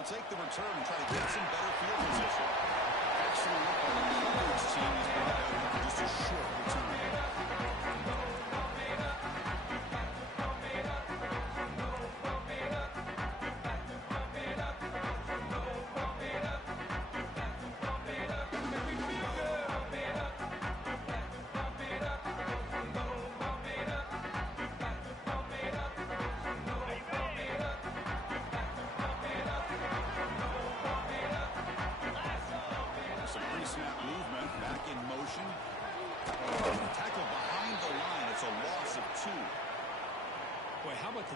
He'll take the return and try to get some better field position. Actually, look like the coverage team has been out for just a short return.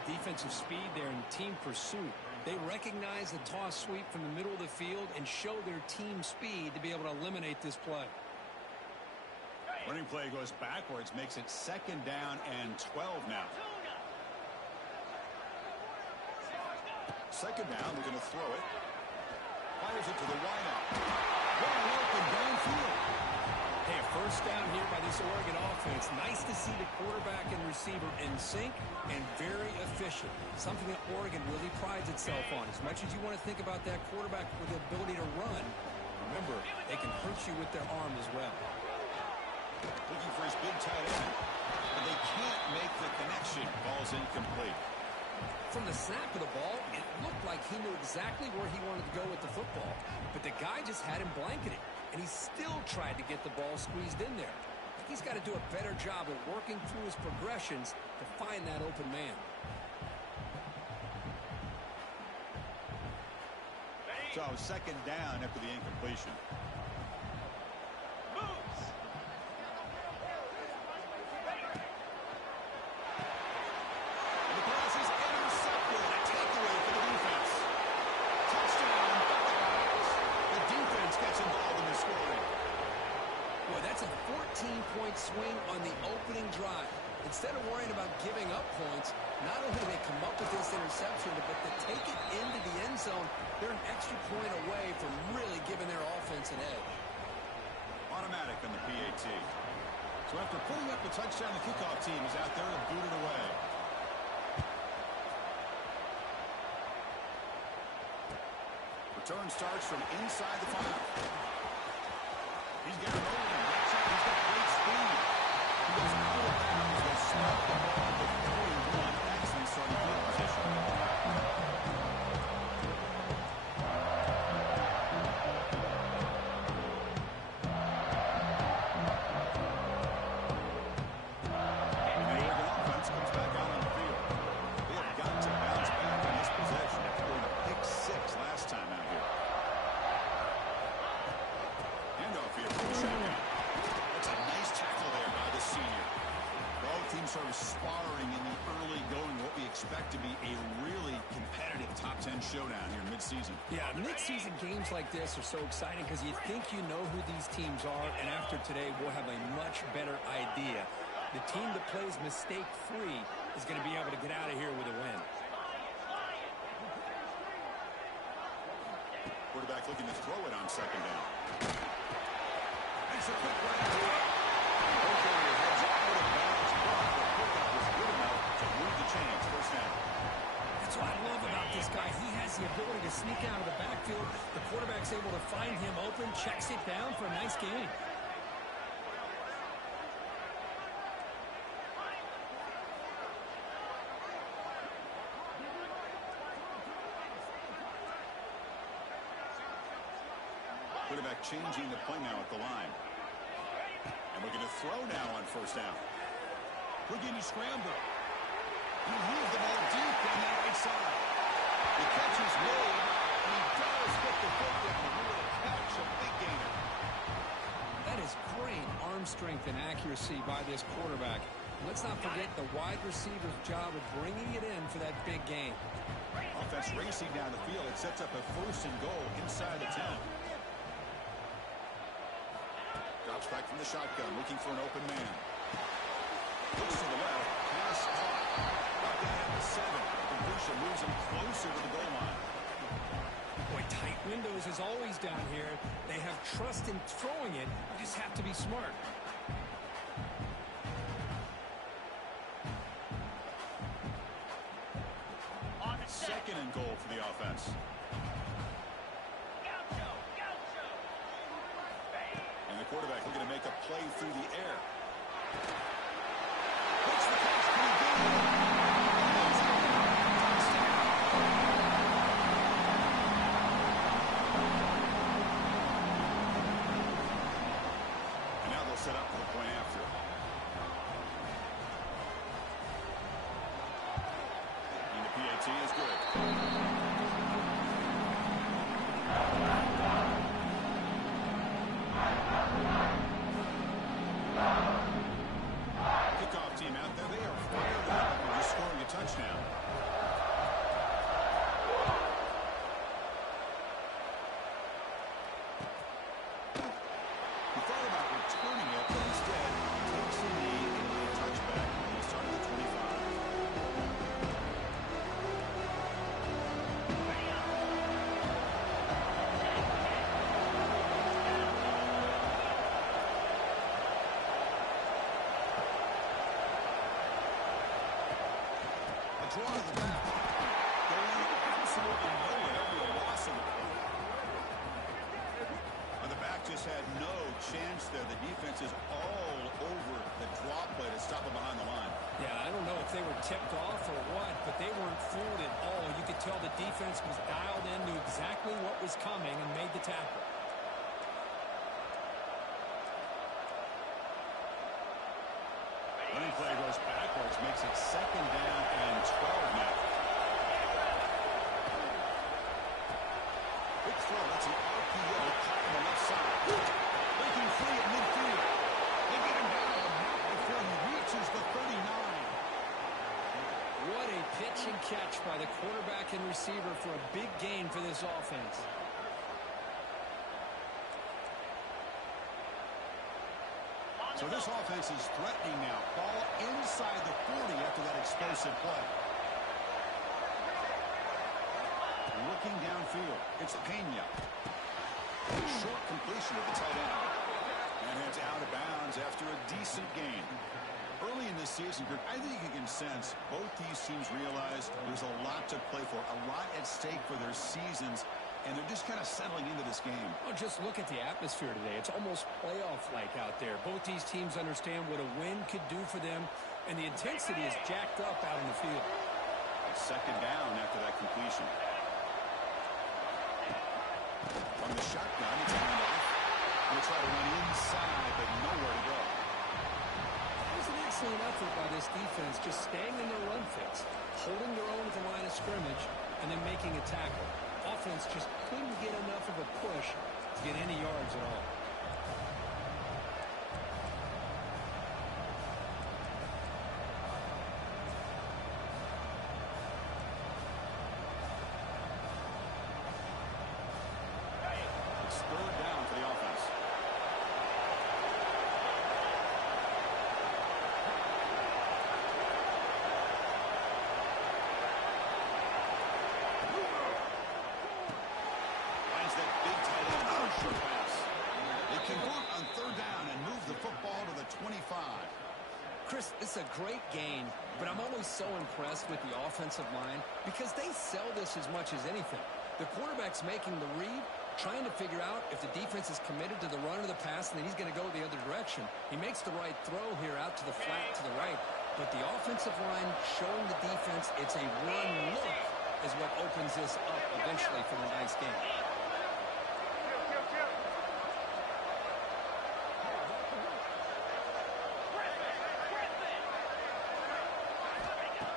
Defensive speed there in team pursuit. They recognize the toss sweep from the middle of the field and show their team speed to be able to eliminate this play. Running play goes backwards, makes it 2nd down and 12 now. 2nd down, we're going to throw it. Fires it to the wideout. Wide open downfield. Hey, a first down here by this Oregon offense. Nice to see the quarterback and receiver in sync and very efficient. Something that Oregon really prides itself on. As much as you want to think about that quarterback with the ability to run, remember, they can hurt you with their arm as well. Looking for his big tight end. But they can't make the connection. Ball's incomplete. From the snap of the ball, it looked like he knew exactly where he wanted to go with the football. But the guy just had him blanketed. And he still tried to get the ball squeezed in there. He's got to do a better job of working through his progressions to find that open man. So 2nd down after the incompletion. Moves. And the pass is intercepted. A takeaway for the defense. Touchdown, Buckeyes. The defense gets involved in the scoring. Boy, that's a 14-point swing on the opening drive. Instead of worrying about giving up points, not only do they come up with this interception, but to take it into the end zone, they're an extra point away from really giving their offense an edge. Automatic on the PAT. So after putting up a touchdown, the kickoff team is out there to boot it away. Return starts from inside the 5. He's got it over. He's got great speed. He goes out of bounds. They snap the ball to 41. Excellent starting field position. And the Oregon offense comes back out on the field. They have got to bounce back on this possession after going to pick 6 last time out here. Handoff here for the shotgun. That's a nice tackle there by the senior. Both teams sort of sparring in the early going, what we expect to be a really competitive top 10 showdown here mid-season. Yeah, mid-season games like this are so exciting because you think you know who these teams are, and after today we'll have a much better idea. The team that plays mistake-free is going to be able to get out of here with a win. Quarterback looking to throw it on 2nd down. It's a quick run to it. Okay, heads out of bounds, but the pickup was good enough to move the chains. First down. That's what I love about this guy. He has the ability to sneak out of the backfield. The quarterback's able to find him open, checks it down for a nice gain. Quarterback changing the play now at the line. And we're going to throw now on 1st down. Houdini scramble. He moved the ball deep on that right side. The catch is made, and he does get the football. Really catch a big gainer. That is great arm strength and accuracy by this quarterback. Let's not forget the wide receiver's job of bringing it in for that big gain. Offense racing down the field. It sets up a 1st and goal inside the 10. Drops back from the shotgun, looking for an open man. Looks to the left, pass caught. Brought down at the 7. Completion moves him closer to the goal line. Boy, tight windows is always down here. They have trust in throwing it. You just have to be smart. 2nd and goal for the offense. quarterback looking to make a play through the air. Makes the catch pretty good. And now they'll set up for the point after. And the PAT is good. Kickoff team out there. They are fired up and just scoring a touchdown. He thought about returning it, but instead takes a knee and a touchback on the start of the 25. Draw to the back. Going absolutely nowhere. That'll be a loss on the play. The back just had no chance there. The defense is all over the draw play to stop him behind the line. Yeah, I don't know if they were tipped off or what, but they weren't fooled at all. You could tell the defense was dialed in, knew exactly what was coming, and made the tackle. Running play goes backwards, makes it 2nd down and 12 now. Big throw, that's an RPO caught on the left side. Breaking free at midfield. They get him down before he reaches the 39. What a pitch and catch by the quarterback and receiver for a big gain for this offense. So this offense is threatening now. Ball inside the 40 after that explosive play. Looking downfield. It's Pena. Short completion of the tight end. And it's out of bounds after a decent gain. Early in this season, I think you can sense both these teams realize there's a lot to play for, a lot at stake for their seasons, and they're just kind of settling into this game. Well, just look at the atmosphere today. It's almost playoff-like out there. Both these teams understand what a win could do for them, and the intensity is jacked up out in the field. It's 2nd down after that completion. From the shotgun, it's a handoff. They'll try to run inside, but nowhere to go. It was an excellent effort by this defense, just staying in their run fits, holding their own at the line of scrimmage, and then making a tackle. Offense just couldn't get enough of a push to get any yards at all. It's 3rd down for the offense. That big tight end short pass. They convert on 3rd down and move the football to the 25. Chris, it's a great gain, but I'm always so impressed with the offensive line because they sell this as much as anything. The quarterback's making the read, trying to figure out if the defense is committed to the run or the pass, and then he's going to go the other direction. He makes the right throw here out to the flat to the right, but the offensive line showing the defense it's a run look is what opens this up eventually for a nice game.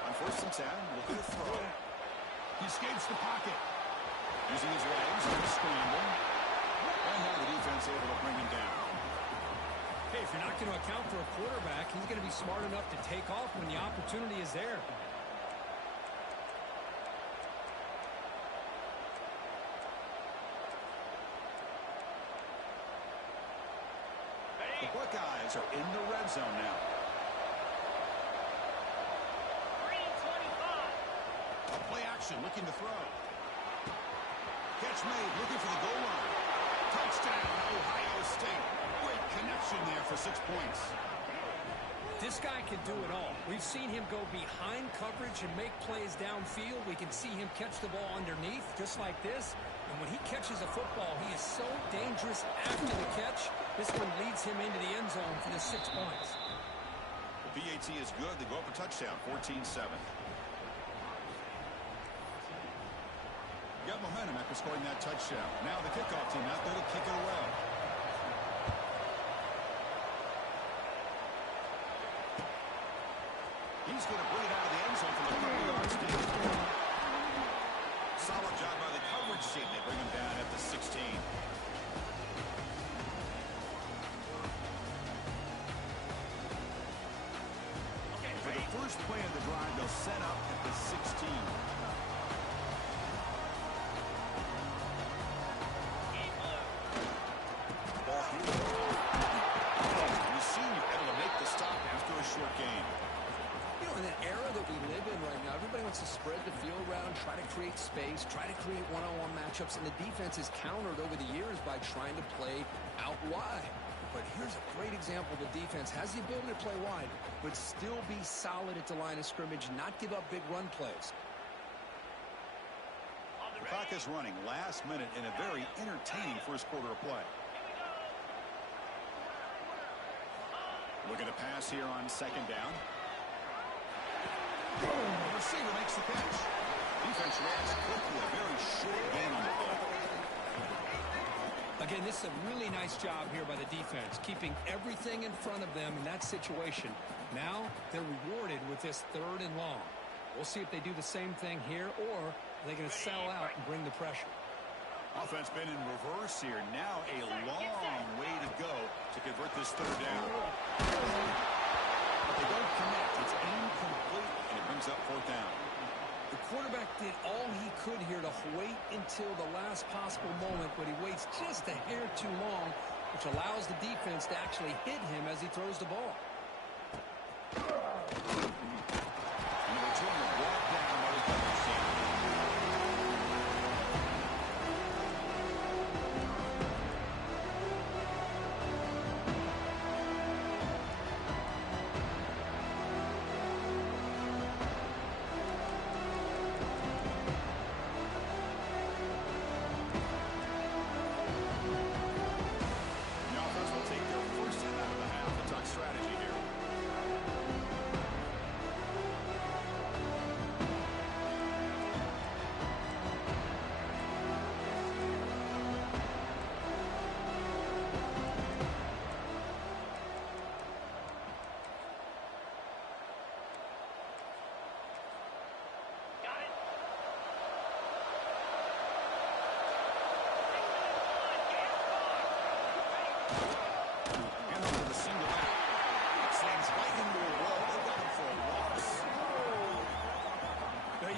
On 1st and 10, look at the throw. He escapes the pocket. Using his legs to scramble. And now the defense able to bring him down. Hey, if you're not going to account for a quarterback, he's going to be smart enough to take off when the opportunity is there. The Buckeyes are in the red zone now. A play action, looking to throw. Catch made, looking for the goal line. Touchdown, Ohio State. Great connection there for 6 points. This guy can do it all. We've seen him go behind coverage and make plays downfield. We can see him catch the ball underneath, just like this. And when he catches a football, he is so dangerous after the catch. This one leads him into the end zone for the 6 points. The PAT is good. They go up a touchdown, 14-7. Got momentum after scoring that touchdown. Now the kickoff team out there to kick it away. He's going to bring it out of the end zone from a couple yards deep. Solid job by the coverage team. They bring him down at the 16. For the first play of the drive, they'll set up at the 16. Short game. You know, in an era that we live in right now, everybody wants to spread the field around, try to create space, try to create one-on-one matchups, and the defense is countered over the years by trying to play out wide. But here's a great example. The defense has the ability to play wide, but still be solid at the line of scrimmage, not give up big run plays. The clock is running last minute in a very entertaining first quarter of play. Looking to pass here on second down. The receiver makes the catch. Defense reacts quickly. A very short gain on the ball. Again, this is a really nice job here by the defense, keeping everything in front of them in that situation. Now they're rewarded with this 3rd and long. We'll see if they do the same thing here, or are they going to sell out and bring the pressure. Offense been in reverse here. Now a long way to go to convert this 3rd down. But they don't connect. It's incomplete, and it brings up 4th down. The quarterback did all he could here to wait until the last possible moment, but he waits just a hair too long, which allows the defense to actually hit him as he throws the ball. And the return brought down by the coverage team.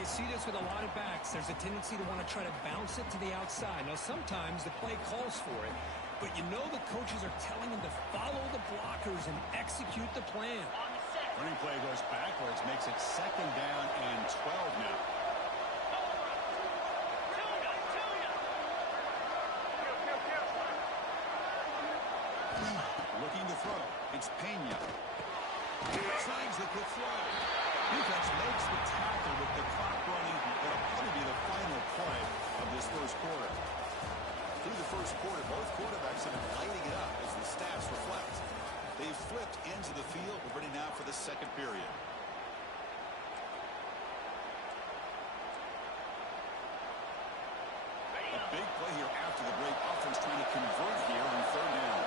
See this with a lot of backs. There's a tendency to want to try to bounce it to the outside. Now, sometimes the play calls for it, but you know the coaches are telling them to follow the blockers and execute the plan. Running play goes backwards, makes it 2nd down and 12 now. Looking to throw. It's Pena. Signs the quick throw. Defense makes the tackle with the clock running. That'll probably be the final play of this first quarter. Through the first quarter, both quarterbacks have been lighting it up as the stats reflect. They've flipped into the field. We're ready now for the second period. A big play here after the break. Offense trying to convert here on 3rd down.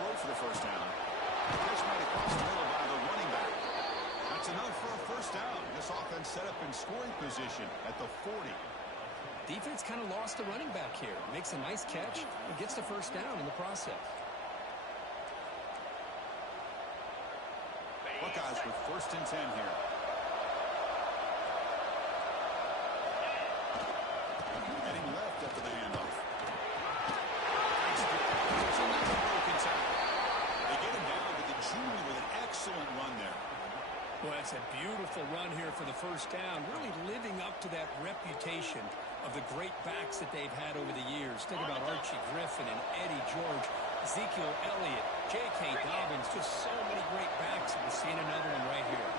Throw for the first down. Catch made across the middle by the running back. That's enough for a first down. This offense set up in scoring position at the 40. Defense kind of lost the running back here. Makes a nice catch and gets the first down in the process. Buckeyes with 1st and 10 here. Heading left after the handoff. With an excellent run there. Well, that's a beautiful run here for the first down, really living up to that reputation of the great backs that they've had over the years. Think about Archie Griffin and Eddie George, Ezekiel Elliott, J.K. Dobbins, just so many great backs. We're seeing another one right here.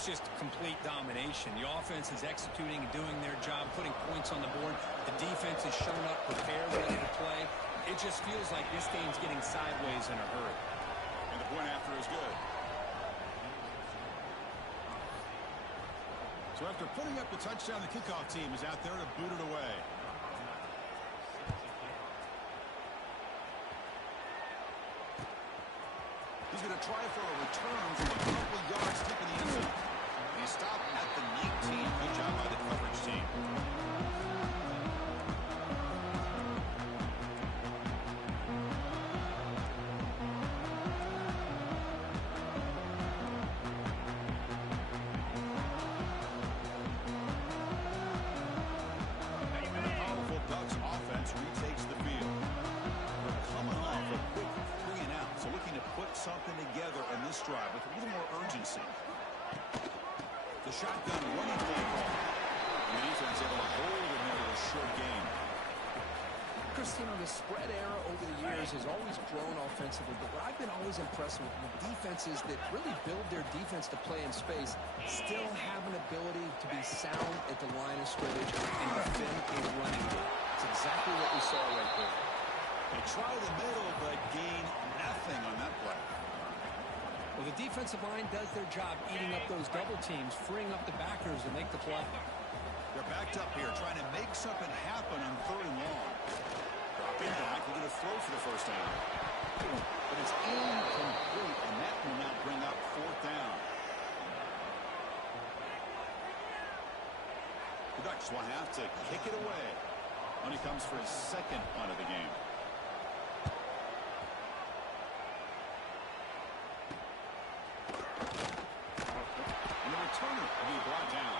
It's just complete domination. The offense is executing and doing their job, putting points on the board. The defense is showing up, prepared, ready to play. It just feels like this game's getting sideways in a hurry. And the point after is good. So after putting up the touchdown, the kickoff team is out there to boot it away. He's going to try for a return from a couple yards deep in the end zone. He stopped at the 19. Good job by the coverage team. Something together in this drive with a little more urgency. The shotgun running play call. And the defense able to hold in there with a short game. Christine, the spread era over the years has always grown offensively, but what I've been always impressed with defenses that really build their defense to play in space still have an ability to be sound at the line of scrimmage and defend a running game. It's exactly what we saw right there. They try the middle, but gain nothing on that play. Well, the defensive line does their job eating up those double teams, freeing up the backers to make the play. They're backed up here, trying to make something happen on 3rd and long. Dropping back, they're going to throw for the first down. But it's incomplete, and that will now bring up 4th down. The Ducks will have to kick it away when he comes for his 2nd punt of the game. Turner will be brought down.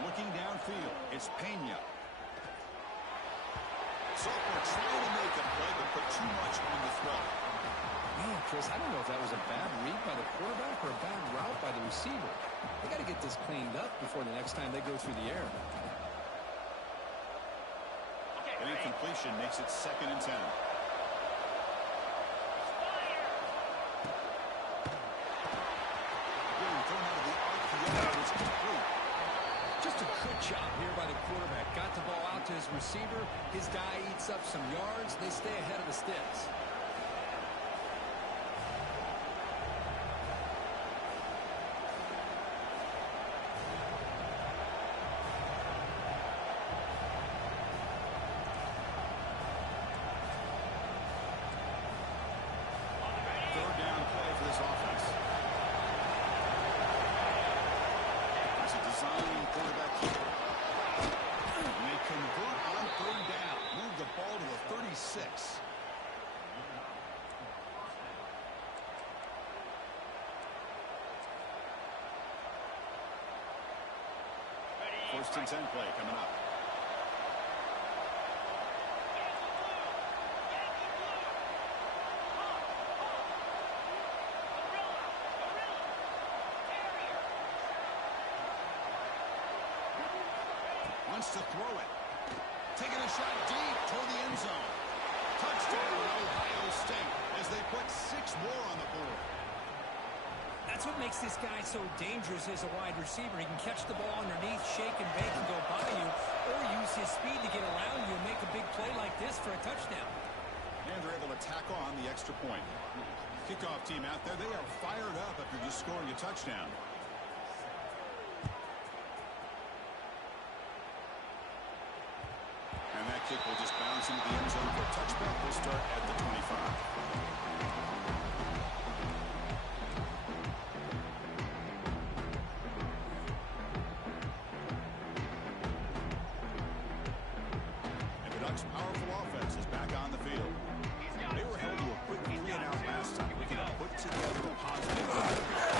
Looking downfield, it's Pena. Sophomore trying to make a play, but put too much on the throw. Man, Chris, I don't know if that was a bad read by the quarterback or a bad route by the receiver. They got to get this cleaned up before the next time they go through the air. An incompletion makes it 2nd and 10. Being thrown out of the RPO, it's complete. Just a good job here by the quarterback. Got the ball out to his receiver. His guy eats up some yards. They stay ahead of the sticks. First and 10 play coming up. Wants to throw it. Taking a shot deep toward the end zone. Touchdown, Ohio State, as they put 6 more on the board. That's what makes this guy so dangerous as a wide receiver. He can catch the ball underneath, shake and bake and go by you, or use his speed to get around you and make a big play like this for a touchdown. And they're able to tack on the extra point. Kickoff team out there, they are fired up after just scoring a touchdown. kick will just bounce into the end zone for a touchback. We'll start at the 25. And the Ducks' powerful offense is back on the field. They were held to a quick 3-and-out last time. Looking to put together a positive drive here.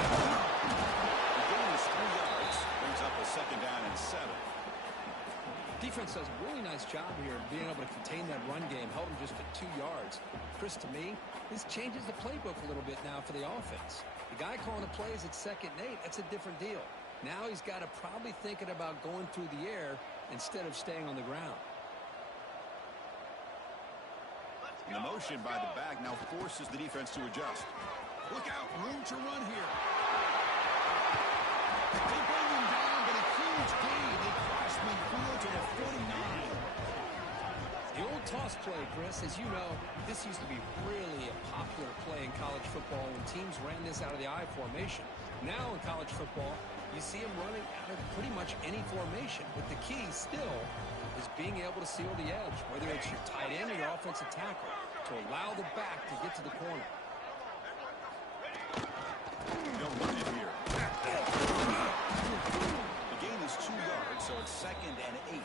The gain is 3 yards. Brings up a second down and 7. Defense does a really nice job here of being able to contain that run game, held him just to 2 yards. Chris, to me, this changes the playbook a little bit now for the offense. The guy calling the plays at 2nd and 8, that's a different deal. Now he's got to probably thinking about going through the air instead of staying on the ground. And the motion by the back now forces the defense to adjust. Look out, room to run here. They bring him down, but a huge gain. They cross midfield to the 49. The old toss play, Chris, as you know, this used to be really a popular play in college football when teams ran this out of the I formation. Now in college football, you see them running out of pretty much any formation, but the key still is being able to seal the edge, whether it's your tight end or your offensive tackle, to allow the back to get to the corner. They'll run it here. The gain is 2 yards, so it's 2nd and 8.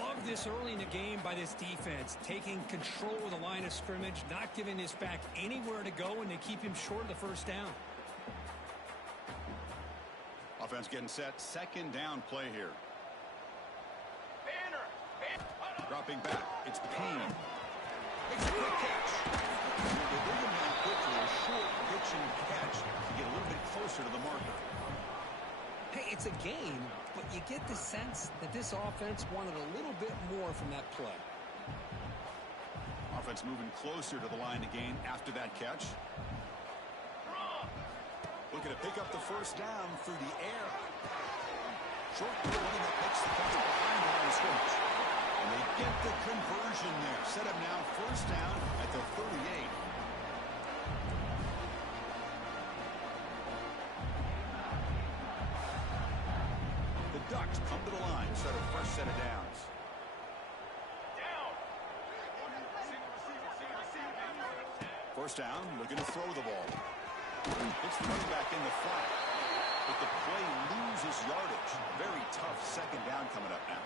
Love this early in the game by this defense, taking control of the line of scrimmage, not giving this back anywhere to go, and they keep him short of the first down. Offense getting set. 2nd down play here. Dropping back. It's Payne. Makes a quick catch. They bring him down quickly. A short pitching catch to get a little bit closer to the marker. Hey, it's a gain, but you get the sense that this offense wanted a little bit more from that play. Offense moving closer to the line to gain after that catch. Looking to pick up the first down through the air. Short throw that picks the catch behind the line of scrimmage. And they get the conversion there. Set up now first down at the 38. The Ducks come to the line, start a fresh set of downs. First down, looking to throw the ball. Hits the running back in the flat. But the play loses yardage. Very tough second down coming up now.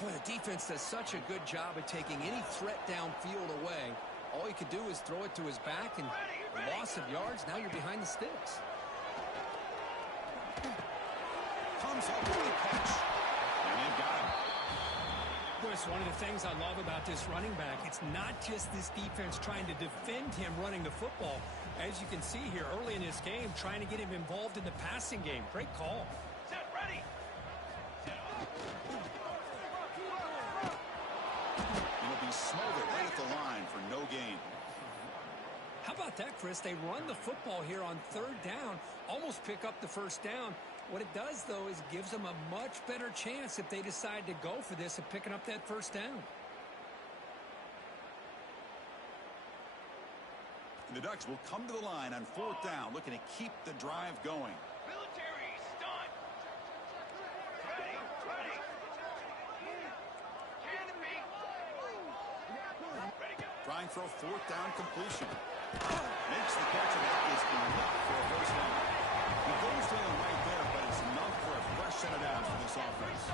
Boy, the defense does such a good job of taking any threat downfield away. All you could do is throw it to his back, and a loss of yards, now you're behind the sticks. Comes up with the catch. And they got him. Boy, it's one of the things I love about this running back. It's not just this defense trying to defend him running the football. As you can see here early in this game, trying to get him involved in the passing game. Great call. Set, ready. It'll be smothered right at the line for no gain. How about that, Chris? They run the football here on 3rd down, almost pick up the first down. What it does, though, is gives them a much better chance if they decide to go for this of picking up that first down. The Ducks will come to the line on 4th down, looking to keep the drive going. Military stunt. Ready, ready. Canopy. Ready, go. Trying for a 4th down completion. Makes the catch, and that is enough for a first down. He goes down right there, but it's enough for a fresh set of downs for this offense.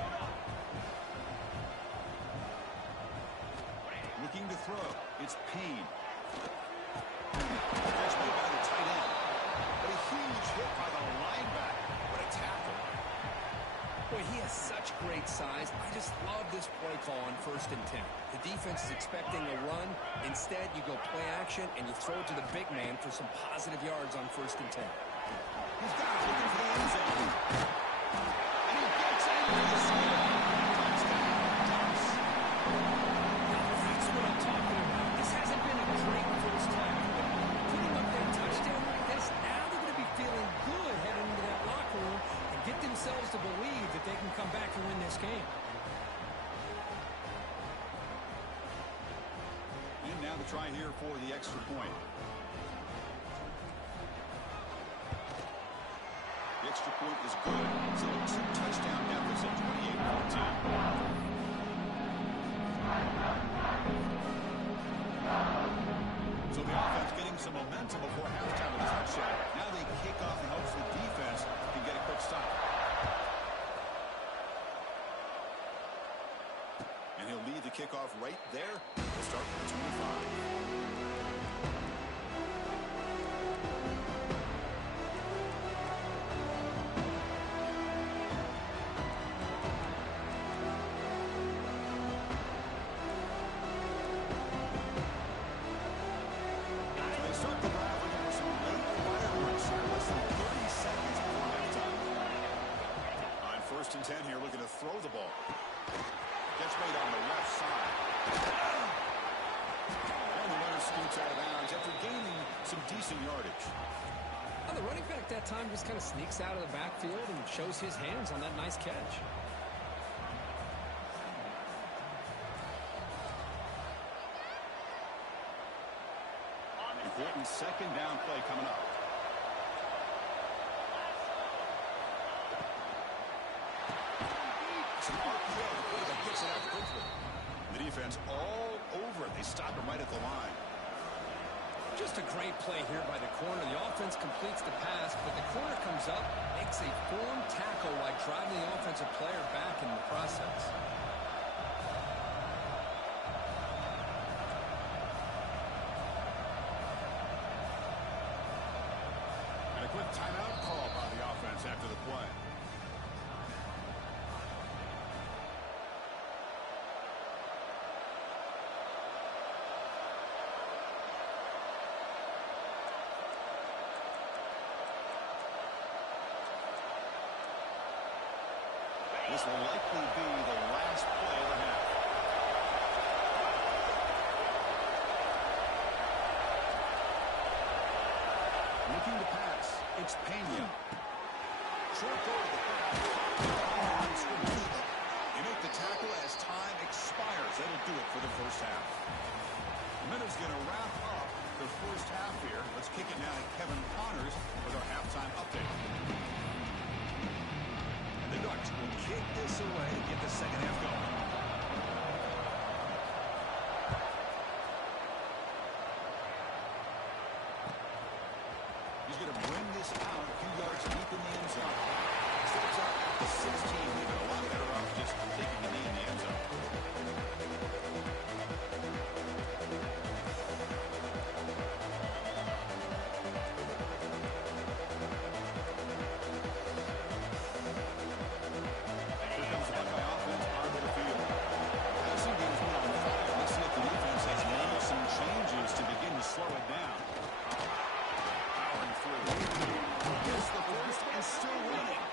Looking to throw. It's Payne. Catch made by the tight end. But a huge hit by the linebacker. What a tackle. Boy, he has such great size. I just love this play call on 1st and 10. The defense is expecting a run. Instead, you go play action, and you throw it to the big man for some positive yards on 1st and 10. He's got it, looking for the end zone. And he gets in for the score. Touchdown. That's what I'm talking about. This hasn't been a great first half, but putting up that touchdown like this, now they're going to be feeling good heading into that locker room and get themselves to believe that they can come back and win this game. And now the try here for the extra point. The extra point is good. So it's a touchdown deficit, 28-14. some momentum before halftime with a touchdown. Now they kick off in hopes the defense can get a quick stop. And he'll lead the kickoff right there. We'll start with the 25. First and 10 here, looking to throw the ball. Gets made on the left side. And the runner scoots out of bounds after gaining some decent yardage. Well, the running back that time just kind of sneaks out of the backfield and shows his hands on that nice catch. Important second down play coming up. The defense all over it. They stop him right at the line. Just a great play here by the corner. The offense completes the pass, but the corner comes up, makes a form tackle while driving the offensive player back in the process. And a quick timeout call by the offense after the play. This will likely be the last play of the half. Looking to pass. It's Pena. Short goal to the pass. They make the tackle as time expires. That'll do it for the first half. Minutes going to wrap up the first half here. Let's kick it now to Kevin Connors with our halftime update. The Ducks will kick this away to get the second half going. He's going to bring this out a few yards deep in the end zone. Steps up to 16. They've got a lot better off just taking the knee in the end zone. Slow it down. Powering through. Gets the first and still running.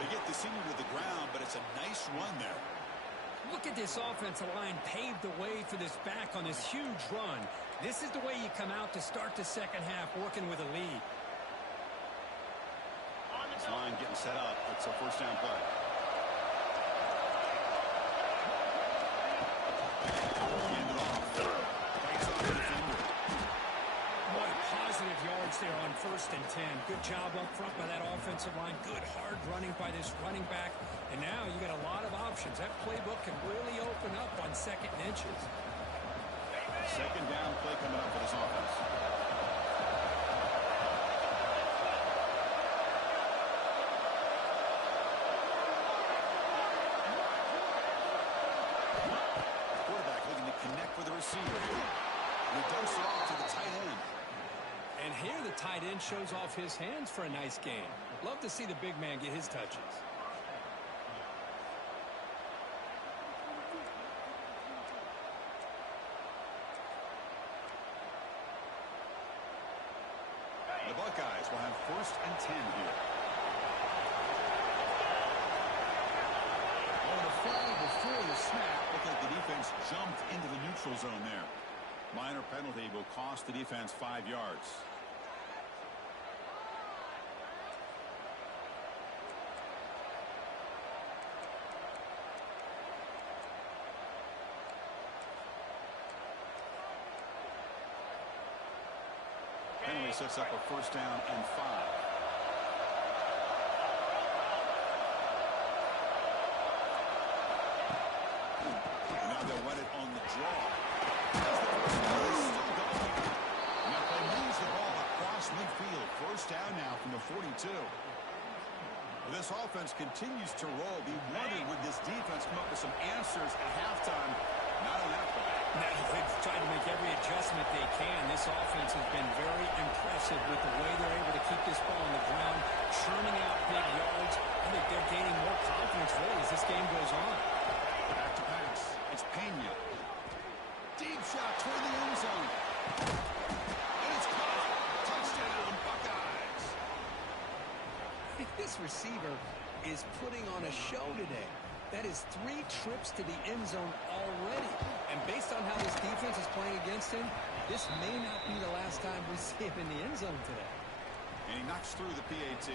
They get the senior to the ground, but it's a nice run there. Look at this offensive line pave the way for this back on this huge run. This is the way you come out to start the second half, working with a lead. This line getting set up. It's a first down play. Hand it off. Breaks off the defender. Positive yards there on first and 10. Good job up front by that offensive line. Good hard running by this running back. And now you got a lot of options. That playbook can really open up on second and inches. Second down play coming up for this offense. Quarterback looking to connect with the receiver here. And he dumps it off to the tight end. And here the tight end shows off his hands for a nice game. Love to see the big man get his touches. The Buckeyes will have first and 10 here. Oh, the flag before the snap. Looked like the defense jumped into the neutral zone there. Minor penalty will cost the defense 5 yards. Penalty sets up a first down and 5. Now they'll run it on the draw. Still going. Now they lose the offense continues to roll. Be wondering, would this defense come up with some answers at halftime? Not on that play. No, they've tried to make every adjustment they can. This offense has been very impressive with the way they're able to keep this ball on the ground, churning out big yards. I think they're gaining more confidence really as this game goes on. Back to pass. It's Pena. Deep shot toward the end zone. And it's caught. Touchdown, Buckeyes. This receiver is putting on a show today. That is 3 trips to the end zone already. And based on how this defense is playing against him, this may not be the last time we see him in the end zone today. And he knocks through the PAT.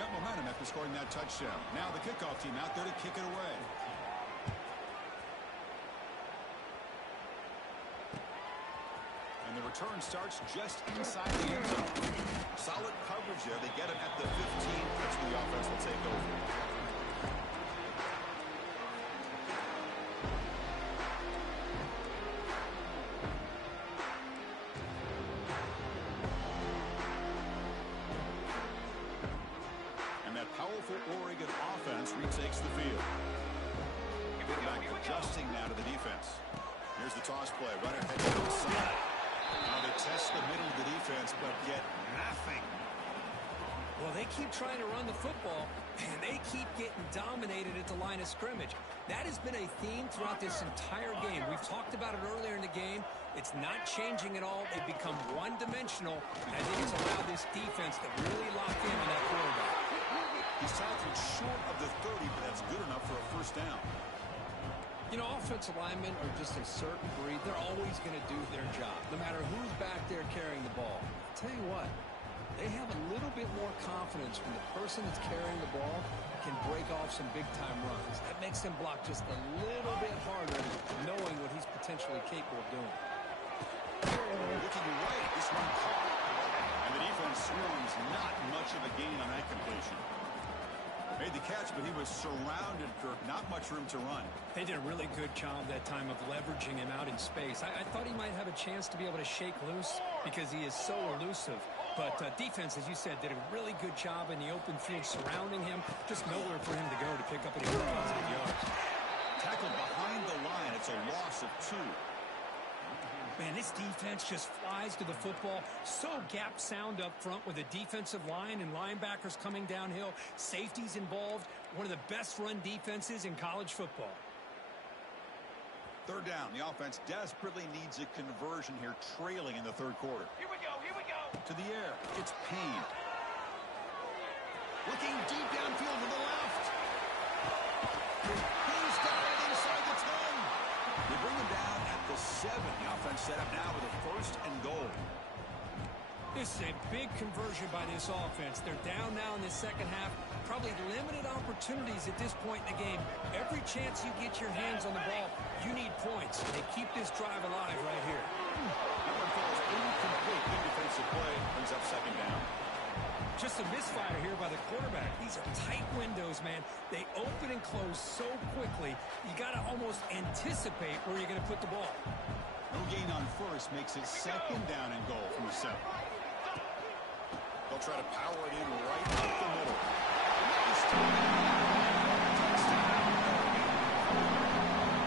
Got momentum after scoring that touchdown. Now the kickoff team out there to kick it away. And the return starts just inside the end zone. Solid coverage there. They get him at the 15. That's where the offense will take over. And that powerful Oregon offense retakes the field. Quarterback adjusting now to the defense. Here's the toss play. Runner heads to the side. Now they test the middle of the defense, but get nothing. Well, they keep trying to run the football, and they keep getting dominated at the line of scrimmage. That has been a theme throughout this entire game. We've talked about it earlier in the game. It's not changing at all. They've become one-dimensional. I think it's allowed this defense to really lock in on that quarterback. He's tackled short of the 30, but that's good enough for a first down. You know, offensive linemen are just a certain breed. They're always going to do their job, no matter who's back there carrying the ball. I'll tell you what, they have a little bit more confidence when the person that's carrying the ball can break off some big-time runs. That makes them block just a little bit harder, knowing what he's potentially capable of doing. Looking right, this one caught. And the defense swarms, not much of a gain on that completion. Made the catch, but he was surrounded, Kirk. Not much room to run. They did a really good job that time of leveraging him out in space. I thought he might have a chance to be able to shake loose because he is so elusive. But defense, as you said, did a really good job in the open field surrounding him. Just nowhere for him to go to pick up any more positive yards. Tackled behind the line. It's a loss of 2. Man, this defense just flies to the football. So gap sound up front with a defensive line and linebackers coming downhill. Safeties involved. One of the best run defenses in college football. Third down. The offense desperately needs a conversion here, trailing in the third quarter. Here we go, here we go. To the air. It's Payne. Looking deep downfield to the left. He's got it inside the 10. They bring him down at the 7. The offense set up now with a 1st and goal. This is a big conversion by this offense. They're down now in the second half. Probably limited opportunities at this point in the game. Every chance you get your hands on the ball, you need points. They keep this drive alive right here. That one falls incomplete. Good defensive play. Brings up second down. Just a misfire here by the quarterback. These are tight windows, man. They open and close so quickly, you got to almost anticipate where you're going to put the ball. No gain on first makes it second down and goal from the 7. They'll try to power it in right up the middle.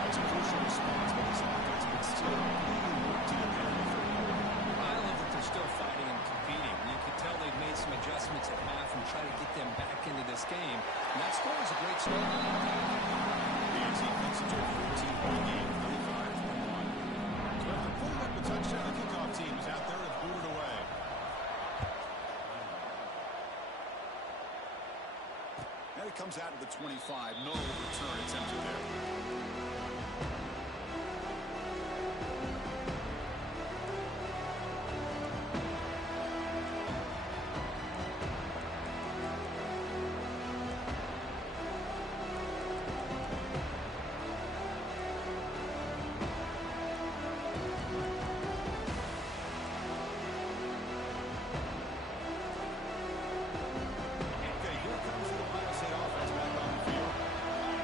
That's a crucial response by this offense, but still really work to get there. I love that they're still fighting and competing. You can tell they've made some adjustments at half and try to get them back into this game. And that score is a great start. The NC cuts into a 14-point game, 35-21. So after pulling up the touchdown, the kickoff team is out there to boot it away. And it comes out of the 25. No return attempted there. Okay, here comes the Ohio State offense back on the field.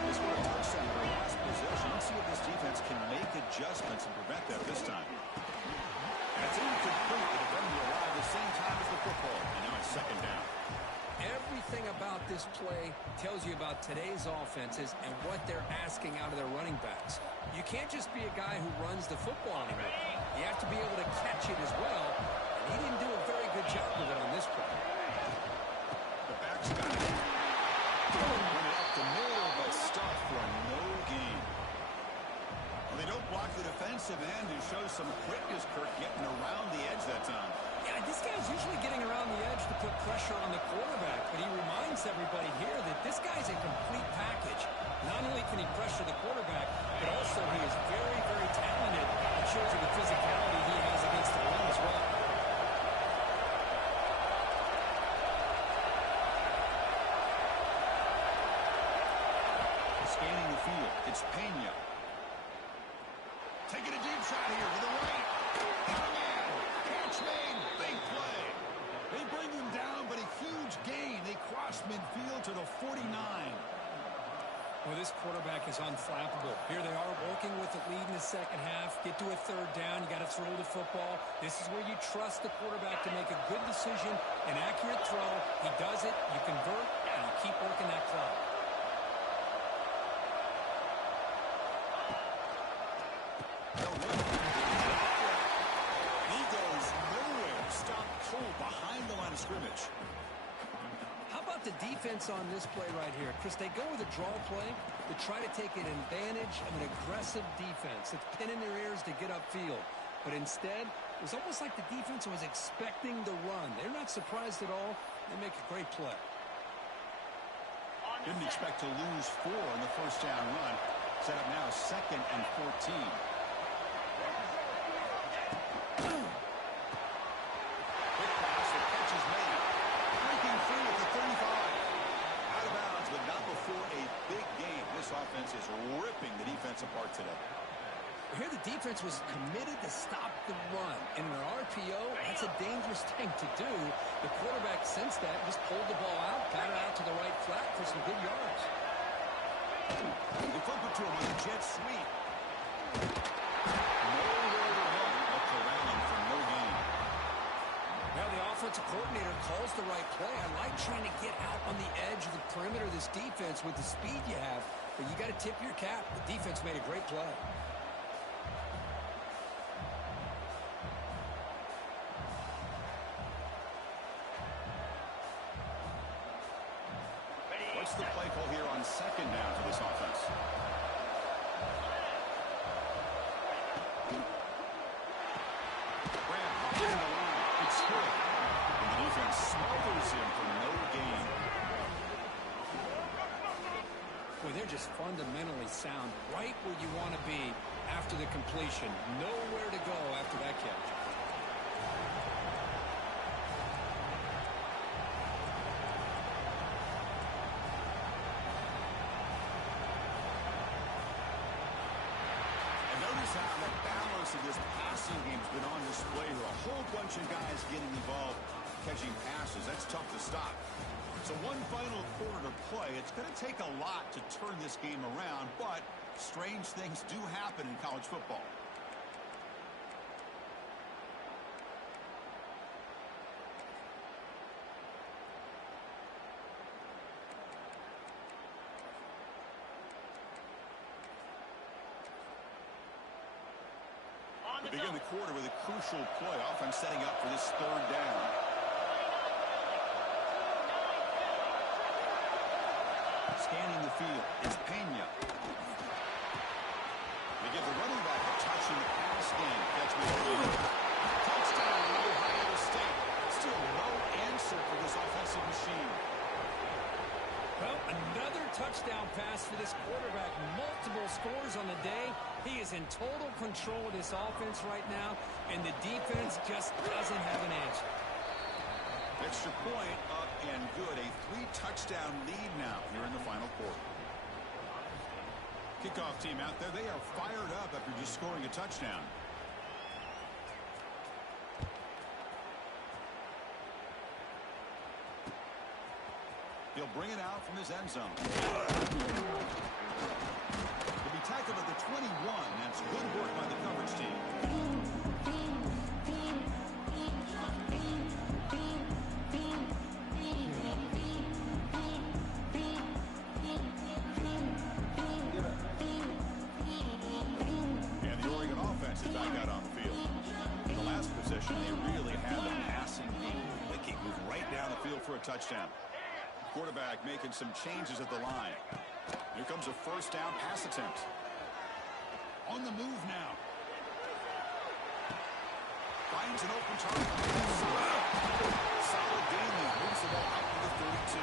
They scored a touchdown in their last possession. Everything about this play tells you about today's offenses and what they're asking out of their running backs. You can't just be a guy who runs the football anymore. You have to be able to catch it as well, and he didn't do a very good job of it on this play. The back's got it. Run it up the middle, but stuffed for no gain. Well, they don't block the defensive end and show some quickness, Kirk, getting around the edge that time. Yeah, this guy's usually getting around the edge to put pressure on the quarterback, but he reminds everybody here that this guy's a complete package. Not only can he pressure the quarterback, but also he is very, very talented. It shows you the physicality he has against the run as well. Scanning the field, it's Pena. Taking a deep shot here to the right. Catch made, big play. They bring him down, but a huge gain. They cross midfield to the 49. Well, this quarterback is unflappable. Here they are working with the lead in the second half. Get to a third down. You got to throw the football. This is where you trust the quarterback to make a good decision, an accurate throw. He does it, you convert, and you keep working that clock. He goes nowhere. Stop cold behind the line of scrimmage. How about the defense on this play right here? Chris, they go with a draw play to try to take an advantage of an aggressive defense that's pinning their ears to get upfield. But instead, it was almost like the defense was expecting the run. They're not surprised at all. They make a great play. Didn't expect to lose 4 in the first down run. Set up now 2nd and 14. Quick pass, the catch is made. Breaking through at the 35. Out of bounds, but not before a big game. This offense is ripping the defense apart today. Here the defense was committed to stop the run. In an RPO, that's a dangerous thing to do. The quarterback sensed that, just pulled the ball out, got it out to the right flat for some good yards. They flip it to him on the jet sweep. Nowhere to run, but corralling for no gain. Well, the offensive coordinator calls the right play. I like trying to get out on the edge of the perimeter of this defense with the speed you have, but you got to tip your cap. The defense made a great play. What's the play call here on 2nd down for this offense? Grab behind the line. It's good. And the defense smothers him for no gain. Boy, they're just fundamentally sound right where you want to be after the completion. Nowhere to go after that catch. How the balance of this passing game has been on display here. A whole bunch of guys getting involved catching passes. That's tough to stop. So one final quarter to play. It's going to take a lot to turn this game around, but strange things do happen in college football. We begin the quarter with a crucial play. Offense setting up for this 3rd down. Scanning the field. It's Pena. They give the running back a touch in the pass game. Catch me. Touchdown, Ohio State. Still no answer for this offensive machine. Well, another touchdown pass for this quarterback. Multiple scores on the day. He is in total control of this offense right now, and the defense just doesn't have an answer. Extra point up and good. A 3-touchdown lead now here in the final quarter. Kickoff team out there. They are fired up after just scoring a touchdown. He'll bring it out from his end zone. He'll be tackled at the 21. That's good work by the coverage team. is back out on the field. In the last possession, they really had the passing game clicking. Moved right down the field for a touchdown. Quarterback making some changes at the line. Here comes a first down pass attempt. On the move now. Finds an open target. Solid gain there. Moves the ball out to the 32.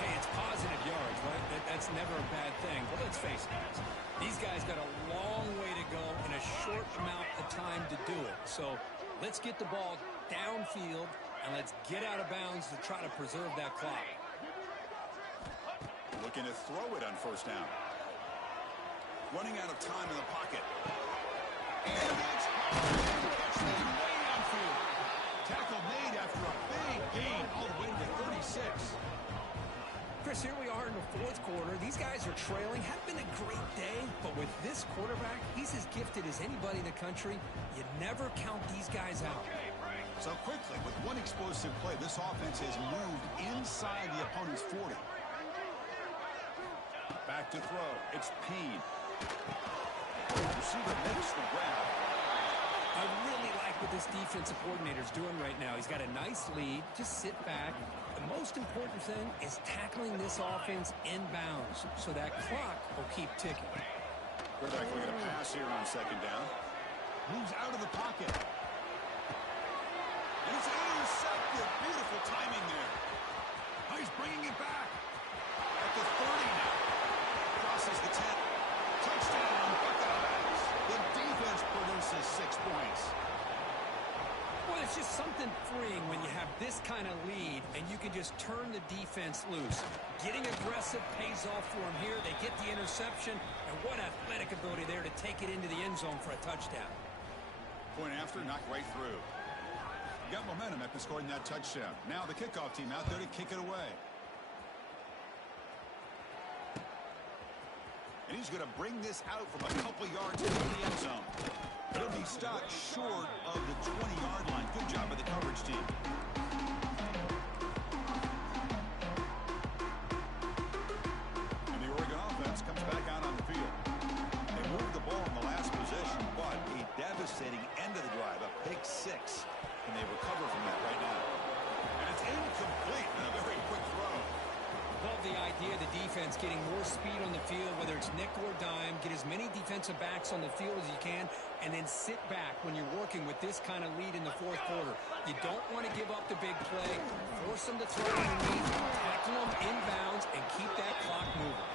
Hey, it's positive yards, right? That's never a bad thing. But let's face it, guys. These guys got a long way to go in a short amount of time to do it. So let's get the ball downfield, and let's get out of bounds to try to preserve that clock. Looking to throw it on first down. Running out of time in the pocket. And it's way downfield. Tackle made after a big gain all the way to 36. Chris, here we are in the fourth quarter. These guys are trailing. Had been a great day, but with this quarterback, he's as gifted as anybody in the country. You never count these guys out. So quickly, with one explosive play, this offense has moved inside the opponent's 40. Back to throw. It's Payne. Receiver makes the grab. I really like what this defensive coordinator is doing right now. He's got a nice lead. Just sit back. The most important thing is tackling this offense inbounds so that clock will keep ticking. Quarterback looking to pass here on second down. Moves out of the pocket. And it's intercepted. Beautiful timing there. Oh, he's bringing it back. At the 30 now. Crosses the 10. Touchdown, Buckeyes. The defense produces 6 points. Well, it's just something freeing when you have this kind of lead and you can just turn the defense loose. Getting aggressive pays off for them here. They get the interception, and what athletic ability there to take it into the end zone for a touchdown. Point after, knocked right through. Got momentum after scoring that touchdown. Now the kickoff team out there to kick it away. And he's going to bring this out from a couple yards into the end zone. He'll be stopped short of the 20-yard line. Good job by the coverage team. And the Oregon offense comes back out on the field. They moved the ball in the last possession, but a devastating end of the drive, a pick 6. And they recover from that right now. And it's incomplete and a very quick throw. Love the idea of the defense getting more speed on the field, whether it's nickel or dime, get as many defensive backs on the field as you can, and then sit back when you're working with this kind of lead in the fourth quarter. You don't want to give up the big play, force them to throw underneath, tackle them inbounds, and keep that clock moving.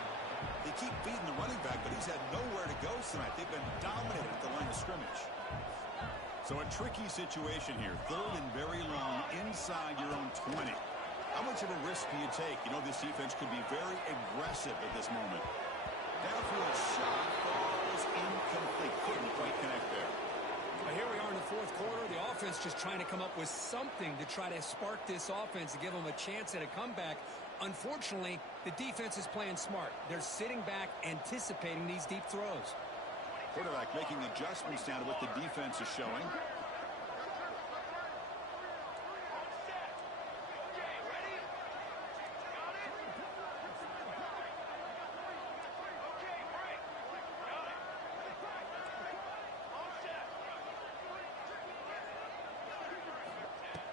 They keep feeding the running back, but he's had nowhere to go tonight. They've been dominated at the line of scrimmage. So a tricky situation here. Third and very long inside your own 20. How much of a risk do you take? You know, this defense could be very aggressive at this moment. Downfield shot falls incomplete. Couldn't quite connect there. Well, here we are in the fourth quarter. The offense just trying to come up with something to try to spark this offense to give them a chance at a comeback. Unfortunately, the defense is playing smart. They're sitting back, anticipating these deep throws. Quarterback making adjustments down to what the defense is showing.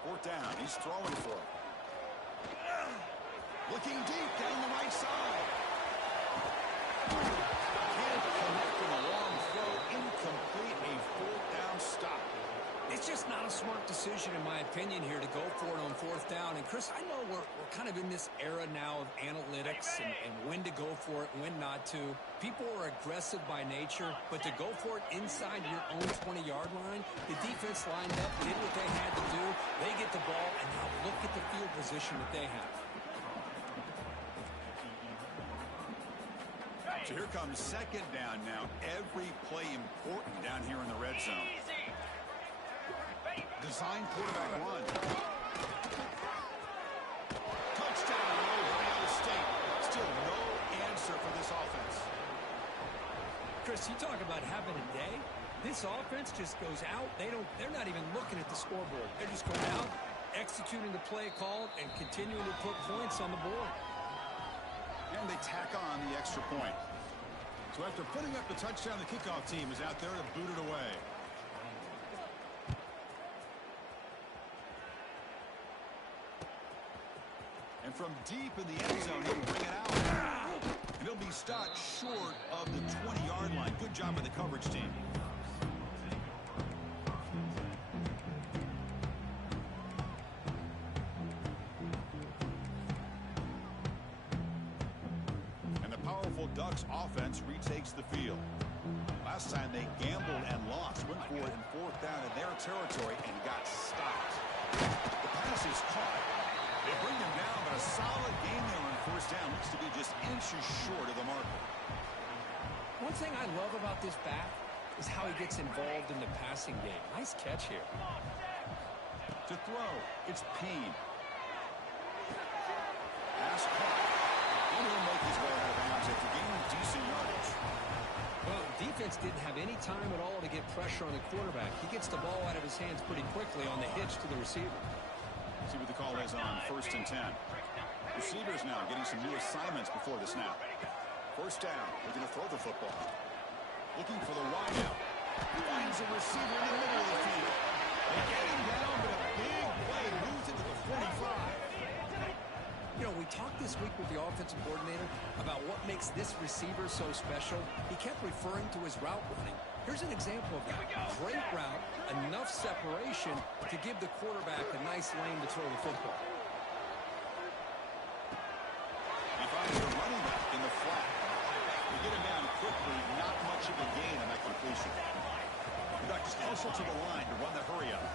Fourth down. He's throwing for it. Looking deep down the right side. Can't connect with a long throw. Incomplete. A fourth down stop. It's just not a smart decision, in my opinion, here to go for it on fourth down. And, Chris, I know we're kind of in this era now of analytics and when to go for it, when not to. People are aggressive by nature, but to go for it inside your own 20-yard line, the defense lined up, did what they had to do. They get the ball, and now look at the field position that they have. So here comes second down now. Every play important down here in the red zone. Design quarterback run. Touchdown, Ohio State. Still no answer for this offense. Chris, you talk about having a day. This offense just goes out. They're not even looking at the scoreboard. They're just going out, executing the play call, and continuing to put points on the board. And they tack on the extra point. So after putting up the touchdown, the kickoff team is out there to boot it away. And from deep in the end zone, he'll bring it out. And he'll be stopped short of the 20-yard line. Good job by the coverage team. And the powerful Ducks offense retakes the field. Last time they gambled and lost. Went for it in 4th down in their territory and got stopped. The pass is caught. They bring him down, but a solid game there on 1st down. Looks to be just inches short of the marker. One thing I love about this back is how he gets involved in the passing game. Nice catch here. To throw, it's Peen. Pass caught. And he'll make his way out of bounds after gaining decent yardage. Well, defense didn't have any time at all to get pressure on the quarterback. He gets the ball out of his hands pretty quickly on the hitch to the receiver. See what the call is on 1st and 10. Receivers now getting some new assignments before the snap. 1st down. They're going to throw the football. Looking for the wide out. Finds a receiver in the middle of the field. They get him down, but a big play moves into the 45. You know, we talked this week with the offensive coordinator about what makes this receiver so special. He kept referring to his route running. Here's an example of that. Great route, enough separation to give the quarterback a nice lane to throw the football. He finds the running back in the flat. They get him down quickly, not much of a gain on that completion. The Ducks hustle to the line to run the hurry up.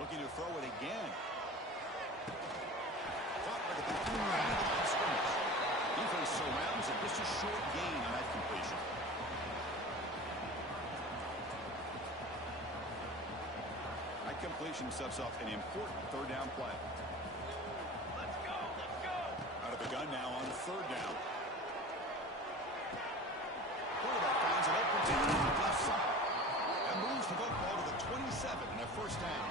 Looking to throw it again. Caught by the back of the line of scrimmage. Defense surrounds it. Just a short gain on that completion. That completion sets up an important 3rd down play. Let's go. Let's go. Out of the gun now on 3rd down. Quarterback finds an open team on the left side. That moves the football to the 27 and a 1st down.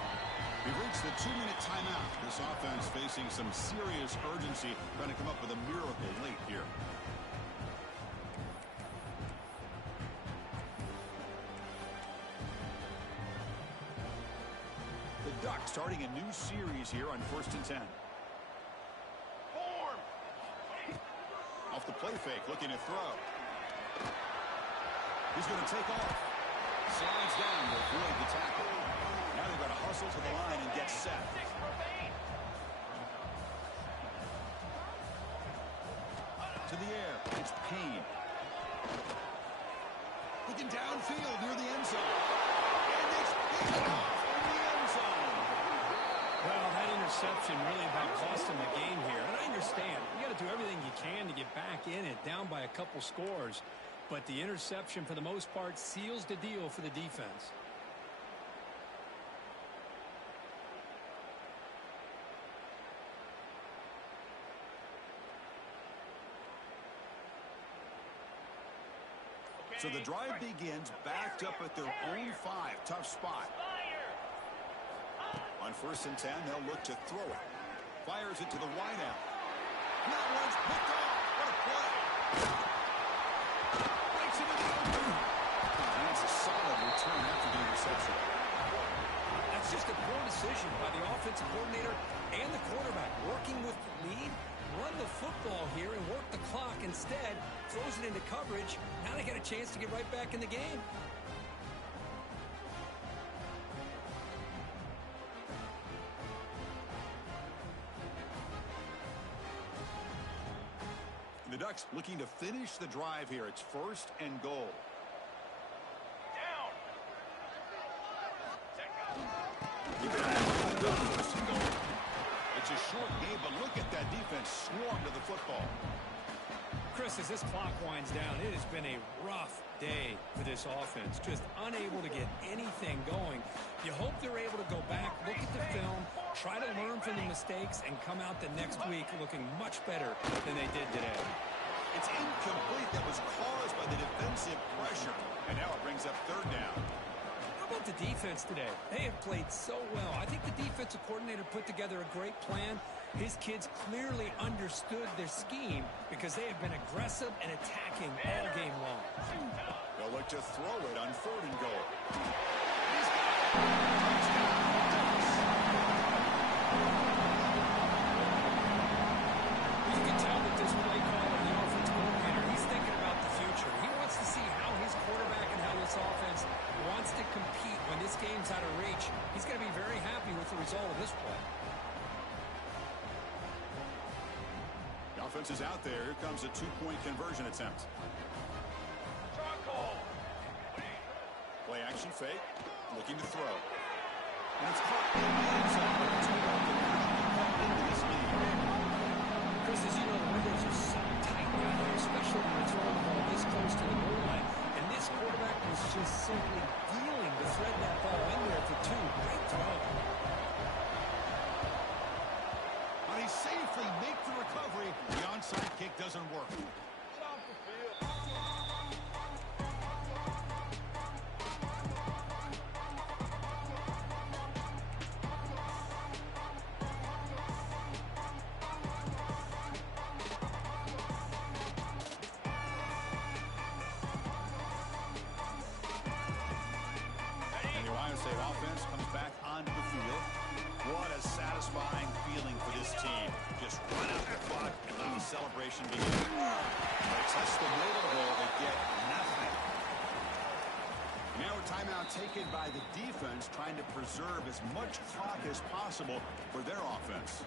We've reached the 2-minute timeout. This offense facing some serious urgency, trying to come up with a miracle late here. The Ducks starting a new series here on 1st and 10. Form. Off the play fake, looking to throw. He's going to take off. Slides down to avoid the tackle. Now they've got to hustle to the line and get set. 6 remain. To the air, it's Peen. Looking downfield near the end zone. And it's picked off in the end zone. Well, that interception really about cost him the game here. And I understand. You got to do everything you can to get back in it, down by a couple scores. But the interception, for the most part, seals the deal for the defense. So the drive begins backed up at their own 5. Tough spot. On 1st and 10, they'll look to throw it. Fires it to the wideout. That one's picked off. What a play. Breaks into the open. And it's a solid return after the interception. That's just a poor decision by the offensive coordinator and the quarterback. Working with the lead, run the football here and work the clock. Instead, throws it into coverage. Now they got a chance to get right back in the game. The Ducks looking to finish the drive here. It's 1st and goal. Down. It's a short game, but look at that defense swarm to the football. Chris, as this clock winds down, it has been a rough day for this offense. Just unable to get anything going. You hope they're able to go back, look at the film, try to learn from the mistakes, and come out the next week looking much better than they did today. It's incomplete. That was caused by the defensive pressure. And now it brings up 3rd down. How about the defense today? They have played so well. I think the defensive coordinator put together a great plan, His kids clearly understood their scheme because they have been aggressive and attacking all game long. They'll look to throw it on 3rd and goal. You can tell that this play caller, the offense coordinator, he's thinking about the future. He wants to see how his quarterback and how this offense wants to compete when this game's out of reach. He's going to be very happy with the result of this play. The offense is out there. Here comes a 2-point conversion attempt. Play action fake. Looking to throw. And it's caught in the end zone with a 2-point conversion to cut into this lead. Chris, as you know, the windows are so tight right here, especially when you're throwing the ball this close to the goal line. And this quarterback was just simply dealing to thread that ball in there for 2. Great throw. But he safely makes the recovery. The onside kick doesn't work. Offense comes back onto the field. What a satisfying feeling for this team. Just run out the clock and let the celebration begin. They test the middle hole, they get nothing. Now a timeout taken by the defense, trying to preserve as much clock as possible for their offense.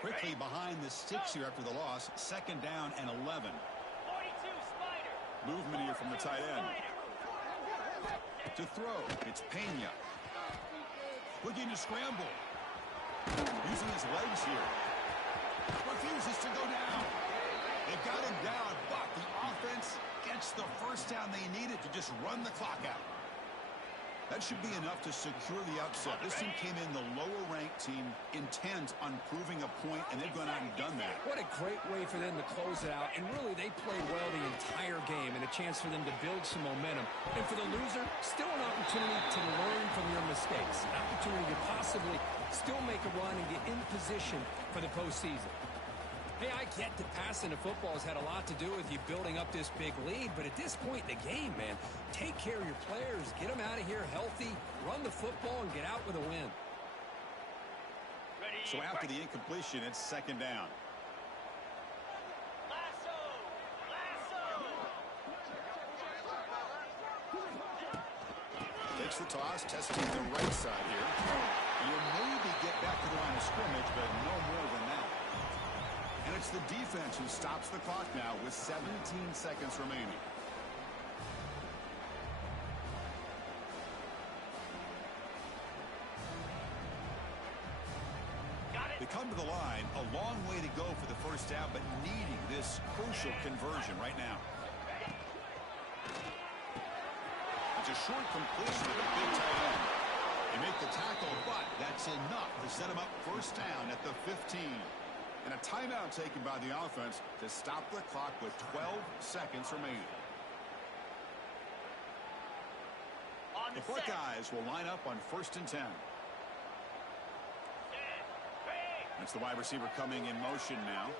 Quickly behind the sticks here after the loss. 2nd down and 11. 42, Spider. Movement here from the tight end. To throw, it's Pena. Looking to scramble. Using his legs here. Refuses to go down. They got him down, but the offense gets the first down they needed to just run the clock out. That should be enough to secure the upset. This team came in the lower-ranked team intent on proving a point, and they've gone out and done that. What a great way for them to close it out. And really, they played well the entire game and a chance for them to build some momentum. And for the loser, still an opportunity to learn from your mistakes. An opportunity to possibly still make a run and get in position for the postseason. Hey, I get that passing the football has had a lot to do with you building up this big lead, but at this point in the game, man, take care of your players, get them out of here healthy, run the football, and get out with a win. Ready, So after the incompletion, it's 2nd down. Lasso! Takes the toss, testing the right side here. You'll maybe get back to the line of scrimmage, but no more than that. And it's the defense who stops the clock now with 17 seconds remaining. They come to the line, a long way to go for the first down, but needing this crucial conversion right now. It's a short completion to the big tight end. They make the tackle, but that's enough to set him up first down at the 15. And a timeout taken by the offense to stop the clock with 12 seconds remaining. The Buckeyes will line up on 1st and 10. It's the wide receiver coming in motion now.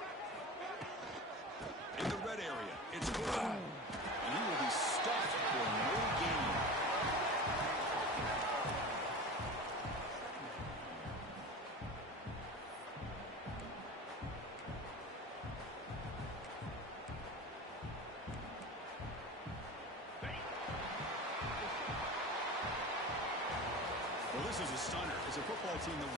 In the red area, it's Brown. And he will be stuffed for no gain. Well, this is a stunner. It's a football team that